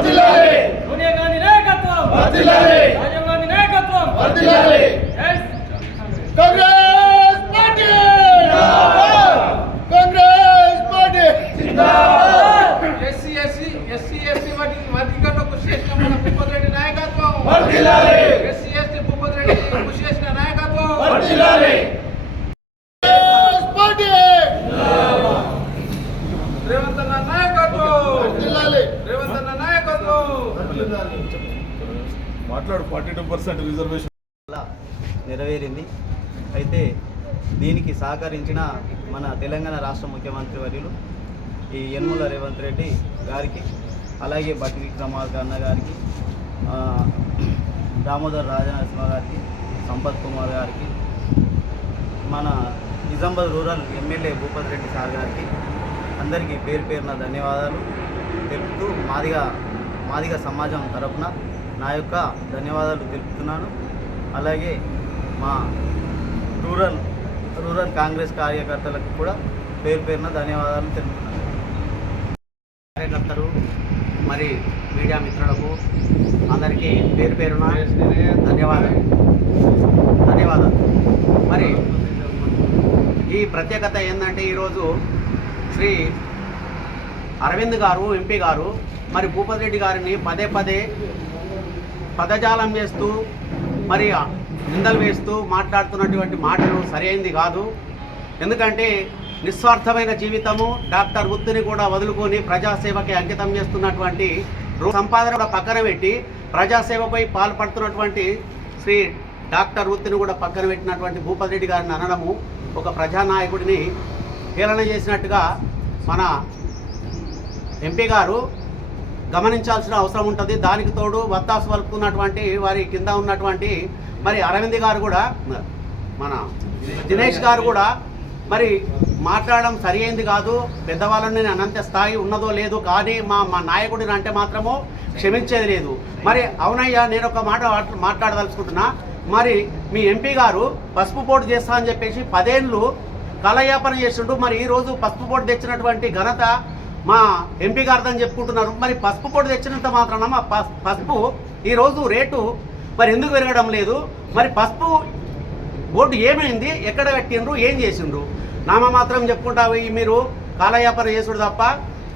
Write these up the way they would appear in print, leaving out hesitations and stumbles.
సోనియా గాంధీ నాయకత్వం, రాజీవ్ గాంధీ నాయకత్వం, Congress party, Congress party SC వర్గీకరణ కృషి చేసిన మన భూపతి రెడ్డి నాయకత్వం, ఎస్సీ ఎస్టీ భూపతి రెడ్డి కృషి చేసిన నాయకత్వం, రేవంత్ అన్న నాయకత్వం, రేవంత్ అన్న నాయకత్వం. మాట్లాడు. 42% రిజర్వేషన్ నెరవేరింది. అయితే దీనికి సహకరించిన మన తెలంగాణ రాష్ట్ర ముఖ్యమంత్రి వర్యులు ఈ యనమల రేవంత్ రెడ్డి గారికి, అలాగే బట్టి విక్రమార్క అన్న గారికి, దామోదర్ రాజనరసింహ గారికి, సంపత్ కుమార్ గారికి, మన Nizamabad rural MLA Bhupathi Reddy sir గారికి అందరికీ పేరు పేరున ధన్యవాదాలు తెలుపుతూ మాదిగ సమాజం తరపున నా యొక్క ధన్యవాదాలు తెలుపుతున్నాను. అలాగే మా రూరల్ కాంగ్రెస్ కార్యకర్తలకు కూడా పేరు పేరున ధన్యవాదాలు తెలుపుతున్నాను. కార్యకర్తలు మరి మీడియా మిత్రులకు అందరికీ పేరు పేరున ధన్యవాదాలు. మరి ఈ ప్రత్యేకత ఏంటంటే ఈరోజు శ్రీ అరవింద్ గారు ఎంపీ గారు మరి భూపతి రెడ్డి గారిని పదే పదజాలం చేస్తూ మరి నిందలు వేస్తూ మాట్లాడుతున్నటువంటి మాటలు సరైనది కాదు. ఎందుకంటే నిస్వార్థమైన జీవితము డాక్టర్ వృత్తిని కూడా వదులుకొని ప్రజాసేవకి అంకితం చేస్తున్నటువంటి సంపాదన కూడా పక్కన పెట్టి ప్రజాసేవపై పాల్పడుతున్నటువంటి శ్రీ డాక్టర్ వృత్తిని కూడా పక్కన పెట్టినటువంటి భూపతి రెడ్డి గారిని అనడము ఒక ప్రజానాయకుడిని హేళన చేసినట్టుగా మన ఎంపీ గారు గమనించాల్సిన అవసరం ఉంటుంది. దానికి తోడు వత్తాసు పలుకుతున్నటువంటి వారి కింద ఉన్నటువంటి మరి అరవింద్ గారు కూడా, మన దినేష్ గారు కూడా మరి మాట్లాడడం సరి అయింది కాదు. పెద్దవాళ్ళని అనంత స్థాయి ఉన్నదో లేదో కానీ మా నాయకుడిని అంటే మాత్రము క్షమించేది లేదు. మరి అవునయ్యా, నేను ఒక మాట మాట్లాడదలుచుకుంటున్నా. మరి మీ ఎంపీ గారు పసుపు పోటు చేస్తా అని చెప్పేసి 10 ఏళ్ళు కాలయాపన చేసిండు. మరి ఈరోజు పసుపు పోటు తెచ్చినటువంటి ఘనత మా ఎంపీ గారిదని చెప్పుకుంటున్నారు. మరి పసుపు పోటు తెచ్చినంత మాత్రాన మా పసుపు ఈరోజు రేటు మరి ఎందుకు పెరగడం లేదు? మరి పసుపు బోర్డు ఏమైంది, ఎక్కడ పెట్టిండ్రు, ఏం చేసిండ్రు? నామమాత్రం చెప్పుకుంటా మీరు కాలయాపన చేసుడు తప్ప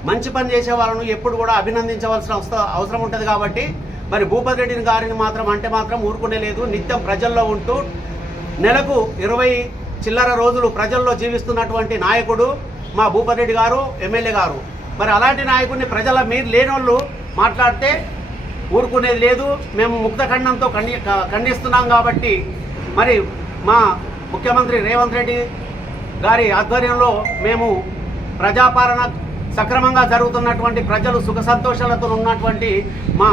మంచి పని చేసే వాళ్ళను ఎప్పుడు కూడా అభినందించవలసిన అవసరం ఉంటుంది. కాబట్టి మరి భూపతి రెడ్డి గారిని మాత్రం ఊరుకునే లేదు. నిత్యం ప్రజల్లో ఉంటూ నెలకు 20 చిల్లర రోజులు ప్రజల్లో జీవిస్తున్నటువంటి నాయకుడు మా భూపతి రెడ్డి గారు, ఎమ్మెల్యే గారు. మరి అలాంటి నాయకుడిని మీరు లేని వాళ్ళు మాట్లాడితే ఊరుకునేది లేదు. మేము ముక్తఖండంతో ఖండిస్తున్నాం. కాబట్టి మరి మా ముఖ్యమంత్రి రేవంత్ రెడ్డి గారి ఆధ్వర్యంలో మేము ప్రజాపాలన సక్రమంగా జరుగుతున్నటువంటి, ప్రజలు సుఖ సంతోషాలతో ఉన్నటువంటి మా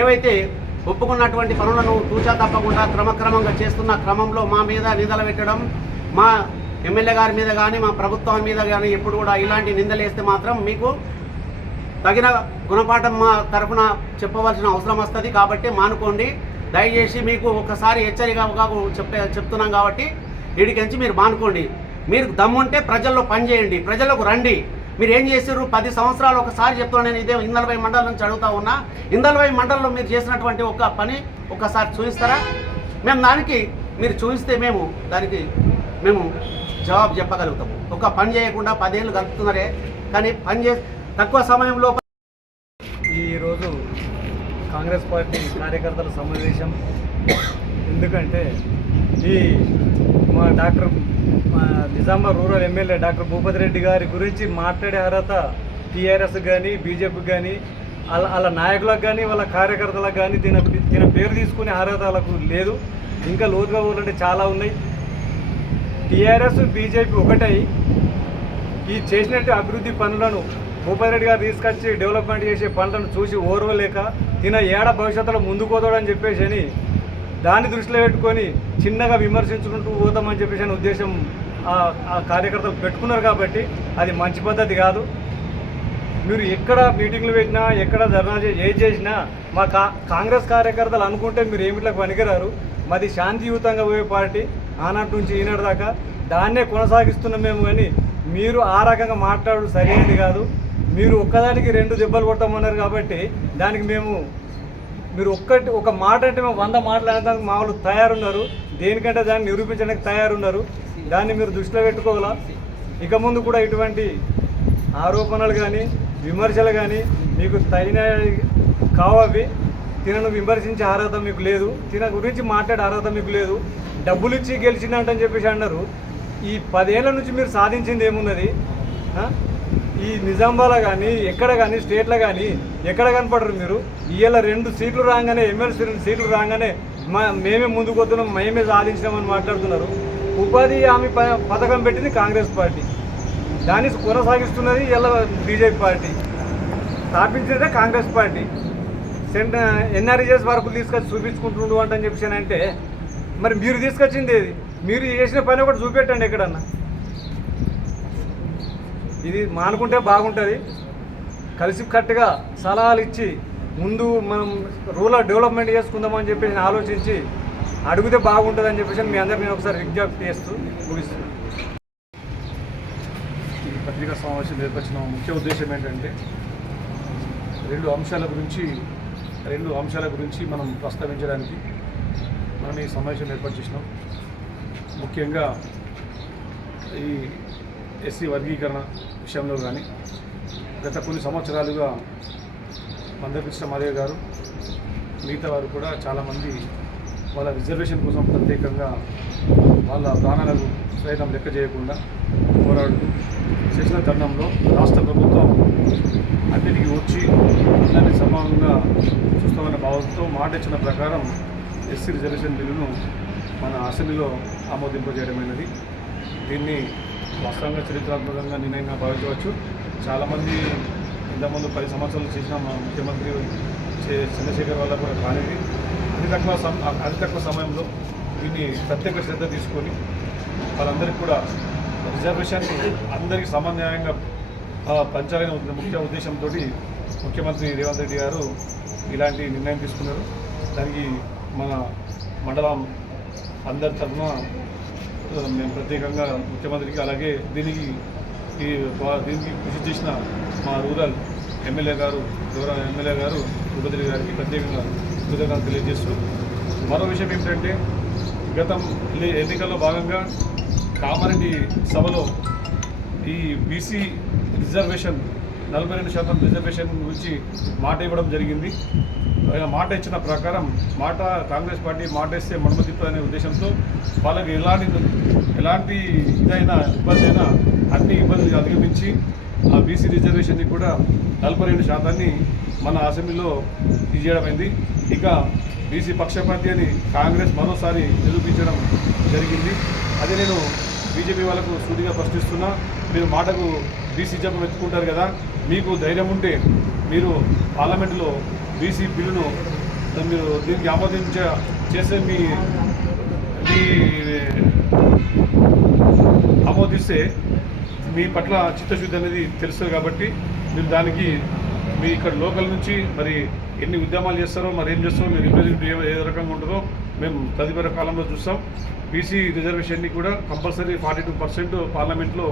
ఏవైతే ఒప్పుకున్నటువంటి పనులను తూచా తప్పకుండా క్రమక్రమంగా చేస్తున్న క్రమంలో మా మీద నిందలు పెట్టడం, మా ఎమ్మెల్యే గారి మీద కానీ మా ప్రభుత్వం మీద కానీ ఎప్పుడు కూడా ఇలాంటి నిందలు వేస్తే మాత్రం మీకు తగిన గుణపాఠం మా తరఫున చెప్పవలసిన అవసరం వస్తుంది. కాబట్టి మానుకోండి దయచేసి. మీకు ఒకసారి హెచ్చరికగా చెప్తున్నాం కాబట్టి వీడికించి మీరు మానుకోండి. మీరు దమ్ముంటే ప్రజల్లో పనిచేయండి, ప్రజలకు రండి. మీరు ఏం చేసారు 10 సంవత్సరాలు ఒకసారి చెప్తున్నా. నేను ఇదే ఇందలవై మండలం నుంచి అడుగుతా ఉన్నా. ఇందలవై మండలంలో మీరు చేసినటువంటి ఒక పని ఒకసారి చూపిస్తారా? మేము దానికి మీరు చూపిస్తే దానికి మేము జవాబు చెప్పగలుగుతాము. ఒక పని చేయకుండా 10 ఏళ్ళు గడుపుతున్నారే, కానీ పని తక్కువ సమయంలో. ఈరోజు కాంగ్రెస్ పార్టీ కార్యకర్తల సమావేశం. ఎందుకంటే మా Nizamabad rural MLA doctor Bhupathi Reddy గారి గురించి మాట్లాడే అర్హత టీఆర్ఎస్ కానీ బీజేపీకి కానీ వాళ్ళ నాయకులకు కానీ వాళ్ళ కార్యకర్తలకు కానీ దీని పేరు తీసుకునే అర్హత వాళ్ళకు లేదు. ఇంకా లోతుగా పోవాలంటే చాలా ఉన్నాయి. టీఆర్ఎస్ బీజేపీ ఒకటై ఈ చేసినట్టు అభివృద్ధి పనులను భూపతి రెడ్డి గారు తీసుకొచ్చి డెవలప్మెంట్ చేసే పనులను చూసి ఓర్వలేక ఏడ భవిష్యత్తులో ముందుకు పోతాడని చెప్పేసి అని దాన్ని దృష్టిలో పెట్టుకొని చిన్నగా విమర్శించుకుంటూ పోతామని చెప్పేసి అనే ఉద్దేశం ఆ కార్యకర్తలు పెట్టుకున్నారు. కాబట్టి అది మంచి పద్ధతి కాదు. మీరు ఎక్కడ మీటింగ్లు పెట్టినా, ఎక్కడ ధర్నా ఏది చేసినా మా కాంగ్రెస్ కార్యకర్తలు అనుకుంటే మీరు ఏమిట్లకు పనికిరారు. మాది శాంతియుతంగా పోయే పార్టీ, ఆనాటి నుంచి ఈనాటి దాకా దాన్నే కొనసాగిస్తున్నాం మేము. కానీ మీరు ఆ రకంగా మాట్లాడు సరైనది కాదు. మీరు ఒక్కదానికి 2 దెబ్బలు కొడతామన్నారు కాబట్టి దానికి మీరు ఒక మాట అంటే మేము 100 మాట్లాడడానికి మా వాళ్ళు తయారున్నారు. దేనికంటే దాన్ని నిరూపించడానికి తయారున్నారు. దాన్ని మీరు దృష్టిలో పెట్టుకోవాలా. ఇక ముందు కూడా ఇటువంటి ఆరోపణలు కానీ విమర్శలు కానీ మీకు తగిన కావవి. తినను విమర్శించే అర్హత మీకు లేదు, తిన గురించి మాట్లాడే అర్హత మీకు లేదు. డబ్బులు ఇచ్చి గెలిచిందంటని చెప్పేసి అన్నారు. ఈ 10 ఏళ్ళ నుంచి మీరు సాధించింది ఏమున్నది? ఈ నిజామాబాద్లో కానీ ఎక్కడ కానీ స్టేట్లో కానీ ఎక్కడ కనపడరు మీరు. ఇవాళ 2 సీట్లు రాగానే ఎమ్మెల్సీ 2 సీట్లు రాగానే మేమే ముందుకు వస్తున్నాం, మేమే సాధించినామని మాట్లాడుతున్నారు. ఉపాధి హామీ పథకం పెట్టింది కాంగ్రెస్ పార్టీ, దాన్ని కొనసాగిస్తున్నది ఇలా బీజేపీ పార్టీ. స్థాపించేదే కాంగ్రెస్ పార్టీ. ఎన్ఆర్ఈఎస్ వర్కులు తీసుకొచ్చి చూపించుకుంటుండు అంటని చెప్పేసి అంటే మరి మీరు తీసుకొచ్చింది ఏది? మీరు చేసిన పని ఒకటి చూపెట్టండి ఎక్కడన్నా. ఇది మానుకుంటే బాగుంటుంది. కలిసి కట్టుగా సలహాలు ఇచ్చి ముందు మనం రూరల్ డెవలప్మెంట్ చేసుకుందామని చెప్పేసి ఆలోచించి అడిగితే బాగుంటుందని చెప్పేసి మీ అందరికీ నేను ఒకసారి విజ్ఞప్తి చేస్తూ ముగిస్తున్నాను. ఈ పత్రికా సమావేశం ఏర్పరిచిన ముఖ్య ఉద్దేశం ఏంటంటే రెండు అంశాల గురించి మనం ప్రస్తావించడానికి మనం ఈ సమావేశం ఏర్పాటు చేసినాం. ముఖ్యంగా ఈ ఎస్సీ వర్గీకరణ విషయంలో కానీ గత కొన్ని సంవత్సరాలుగా మందకృష్ణ మాదేవ్ గారు మిగతా వారు కూడా చాలామంది వాళ్ళ రిజర్వేషన్ కోసం ప్రత్యేకంగా వాళ్ళ ప్రాణాలకు సైతం లెక్క చేయకుండా పోరాడుతూ చేసిన తరుణంలో రాష్ట్ర ప్రభుత్వం అన్నిటికీ వచ్చి అందరినీ సమానంగా చూస్తామన్న భావంతో మాట ఇచ్చిన ప్రకారం ఎస్సీ రిజర్వేషన్ బిల్లును మన అసెంబ్లీలో ఆమోదింపజేయడమైనది. దీన్ని వాస్తవంగా చరిత్రాత్మకంగా నిర్ణయంగా భావించవచ్చు. చాలామంది ఇంతకుముందు 10 సంవత్సరాలు చేసిన మా ముఖ్యమంత్రి చంద్రశేఖర్ వల్ల కూడా కానిది అతి తక్కువ సమయంలో దీన్ని ప్రత్యేక శ్రద్ధ తీసుకొని వాళ్ళందరికీ కూడా రిజర్వేషన్ని అందరికీ సమన్యాయంగా పంచాలని ముఖ్య ఉద్దేశంతో ముఖ్యమంత్రి రేవంత్ రెడ్డి గారు ఇలాంటి నిర్ణయం తీసుకున్నారు. దానికి మన మండలం అందరి తరఫున మేము ప్రత్యేకంగా ముఖ్యమంత్రికి అలాగే దీనికి కృషి చేసిన మా రూరల్ ఎమ్మెల్యే గారు తిరుపతి గారికి ప్రత్యేకంగా కృతజ్ఞతలు తెలియజేస్తూ, మరో విషయం ఏమిటంటే గతం ఎన్నికల్లో భాగంగా కామారెడ్డి సభలో ఈ బీసీ రిజర్వేషన్ 42% రిజర్వేషన్ గురించి మాట ఇవ్వడం జరిగింది. మాట ఇచ్చిన ప్రకారం కాంగ్రెస్ పార్టీ మాట ఇస్తే మడమ తిప్పదనే ఉద్దేశంతో వాళ్ళకి ఎలాంటి ఇదైనా ఇబ్బంది అయినా అన్ని ఇబ్బందులు అధిగమించి ఆ బీసీ రిజర్వేషన్ని కూడా 42% మన అసెంబ్లీలో తీయడమైంది. ఇక బీసీ పక్షపాతి అని కాంగ్రెస్ మరోసారి నిరూపించడం జరిగింది. అదే నేను బీజేపీ వాళ్ళకు సూటిగా ప్రశ్నిస్తున్నా, మీరు మాటకు బీసీ జపం ఎత్తుకుంటారు కదా, మీకు ధైర్యం ఉంటే మీరు పార్లమెంటులో బీసీ బిల్లును మీరు దీనికి చేసే ఆమోదిస్తే మీ పట్ల చిత్తశుద్ధి అనేది తెలుస్తుంది. కాబట్టి మీరు దానికి మీ ఇక్కడ లోకల్ నుంచి మరి ఎన్ని ఉద్యమాలు చేస్తారో మరి ఏం చేస్తారో మీరు రిప్రజెంటేటివ్ ఏ రకంగా ఉంటుందో మేము తదుపరి కాలంలో చూస్తాం. బీసీ రిజర్వేషన్ని కూడా కంపల్సరీ 42% పార్లమెంట్లో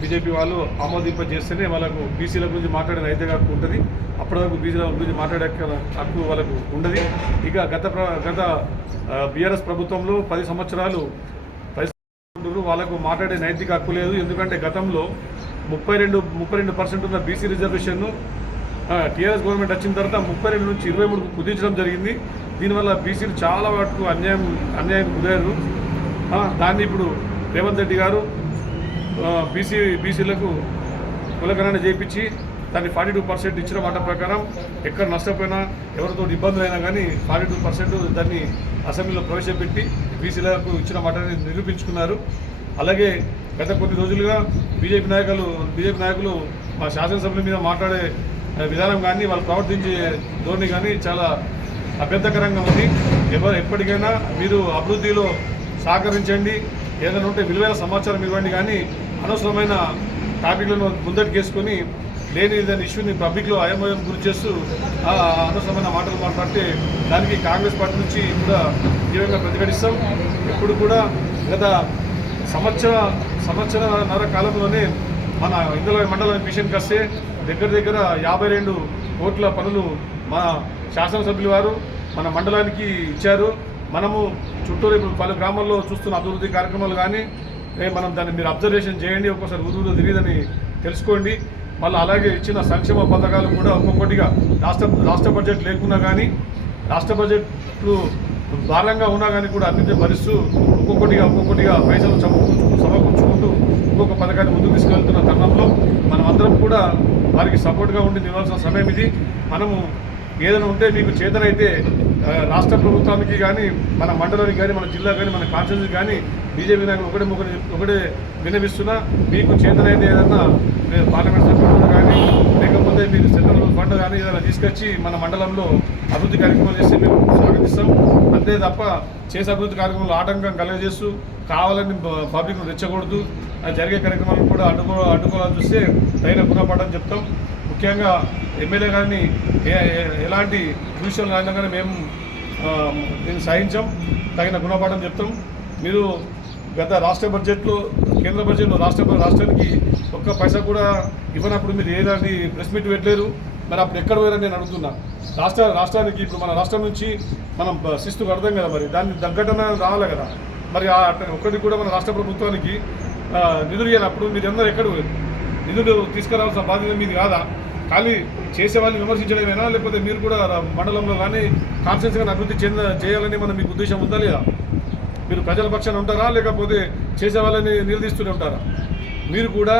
బీజేపీ వాళ్ళు ఆమోదింపజేస్తేనే వాళ్ళకు బీసీల గురించి మాట్లాడే రైతు హక్కు ఉంటుంది. అప్పటి వరకు బీసీల గురించి మాట్లాడే హక్కు వాళ్ళకు ఉండదు. ఇక గత బీఆర్ఎస్ ప్రభుత్వంలో 10 సంవత్సరాలు వాళ్ళకు మాట్లాడే నైతిక హక్కు లేదు. ఎందుకంటే గతంలో 32% ఉన్న బీసీ రిజర్వేషన్ను టీఆర్ఎస్ గవర్నమెంట్ వచ్చిన తర్వాత 32 నుంచి 23కు కుదించడం జరిగింది. దీనివల్ల బీసీలు చాలా వాటికి అన్యాయం కుదిరారు. దాన్ని ఇప్పుడు రేవంత్ రెడ్డి గారు బీసీలకు కులగణన చేయించి దాన్ని 42% ఇచ్చిన మాట ప్రకారం ఎక్కడ నష్టపోయినా ఎవరితో ఇబ్బందులు అయినా కానీ 42% దాన్ని అసెంబ్లీలో ప్రవేశపెట్టి బీసీలకు ఇచ్చిన మాటని నిరూపించుకున్నారు. అలాగే గత కొన్ని రోజులుగా బీజేపీ నాయకులు మా శాసనసభ్యుల మీద మాట్లాడే విధానం కానీ వాళ్ళు ప్రవర్తించే ధోరణి కానీ చాలా అభ్యంతరకరంగా ఉంది. ఎప్పటికైనా మీరు అభివృద్ధిలో సహకరించండి, ఏదైనా ఉంటే విలువైన సమాచారం ఇవ్వండి, కానీ అనవసరమైన టాపిక్లను ముందటికేసుకొని లేని దాని ఇష్యూని పబ్లిక్లో అయోమయం గురి చేస్తూ అనవసరమైన మాటలు మాట్లాడితే దానికి కాంగ్రెస్ పార్టీ నుంచి కూడా తీవ్రంగా ప్రతిఘటిస్తాం. ఇప్పుడు కూడా గత సంవత్సరన్నర కాలంలోనే మన ఇందులో మండలం విషయానికి వస్తే దగ్గర దగ్గర 52 కోట్ల పనులు మా శాసనసభ్యులు వారు మన మండలానికి ఇచ్చారు. మనము చుట్టూరు ఇప్పుడు పలు గ్రామాల్లో చూస్తున్న అభివృద్ధి కార్యక్రమాలు కానీ మనం దాన్ని మీరు అబ్జర్వేషన్ చేయండి, ఒక్కోసారి ఊరు తిరిగిదని తెలుసుకోండి. మళ్ళీ అలాగే ఇచ్చిన సంక్షేమ పథకాలు కూడా ఒక్కొక్కటిగా రాష్ట్ర బడ్జెట్ లేకున్నా కానీ రాష్ట్ర బడ్జెట్లు భారంగా ఉన్నా కానీ కూడా అన్నింటినీ భరిస్తూ ఒక్కొక్కటిగా పైసలు సమకూర్చుకుంటూ ఒక్కొక్క పథకాన్ని ముందుకు తీసుకెళ్తున్న తరుణంలో మనమందరం కూడా వారికి సపోర్ట్గా ఉండి నిలవాల్సిన సమయం ఇది. మనము ఏదైనా ఉంటే మీకు చేతనైతే రాష్ట్ర ప్రభుత్వానికి కానీ మన మండలానికి కానీ మన జిల్లా కానీ మన కాన్స్టిట్యూన్సీ కానీ బీజేపీ నాయకులు ఒకటే విన్నవిస్తున్నా, మీకు చేతనైతే ఏదన్నా పార్లమెంట్ సభ్యులు కానీ లేకపోతే మీకు సెంట్రల్ ఫండ్ కానీ ఏదైనా తీసుకొచ్చి మన మండలంలో అభివృద్ధి కార్యక్రమాలు చేస్తే మేము స్వాగతిస్తాం. అంతే తప్ప చేసే అభివృద్ధి కార్యక్రమాలు ఆటంకం కలగజేస్తూ కావాలని పబ్లిక్ను రెచ్చగొడుతూ జరిగే కార్యక్రమాలను కూడా అడ్డుకోవాలని చూస్తే తగిన గుణపాఠం చెప్తాం. ముఖ్యంగా ఎమ్మెల్యే గారిని ఎలాంటి దూషణలు అయినా కానీ మేము దీన్ని సహించాం, తగిన గుణపాఠం చెప్తాం. మీరు గత రాష్ట్ర బడ్జెట్లో కేంద్ర బడ్జెట్లో రాష్ట్రానికి ఒక్క పైసా కూడా ఇవ్వనప్పుడు మీరు ఏలాంటి ప్రెస్ మీట్ పెట్టలేరు. మరి అప్పుడు ఎక్కడ పోయారని నేను అడుగుతున్నా. రాష్ట్రానికి ఇప్పుడు మన రాష్ట్రం నుంచి మనం శిస్తు కడతాం కదా, మరి దాన్ని తగ్గటన రావాలి కదా. మరి ఒక్కటి కూడా మన రాష్ట్ర ప్రభుత్వానికి నిధులు ఇవ్వనప్పుడు మీరు అందరూ ఎక్కడ పోయారు? నిధులు తీసుకురావాల్సిన బాధ్యత మీది కాదా? ఖాళీ చేసే వాళ్ళని విమర్శించడమేనా, లేకపోతే మీరు కూడా మండలంలో కానీ కాన్స్టిట్యూన్సీ కానీ అభివృద్ధి చేయాలని మన మీకు ఉద్దేశం ఉందా లేదా? మీరు ప్రజల పక్షాన ఉంటారా, లేకపోతే చేసే వాళ్ళని నిలదీస్తూనే ఉంటారా? మీరు కూడా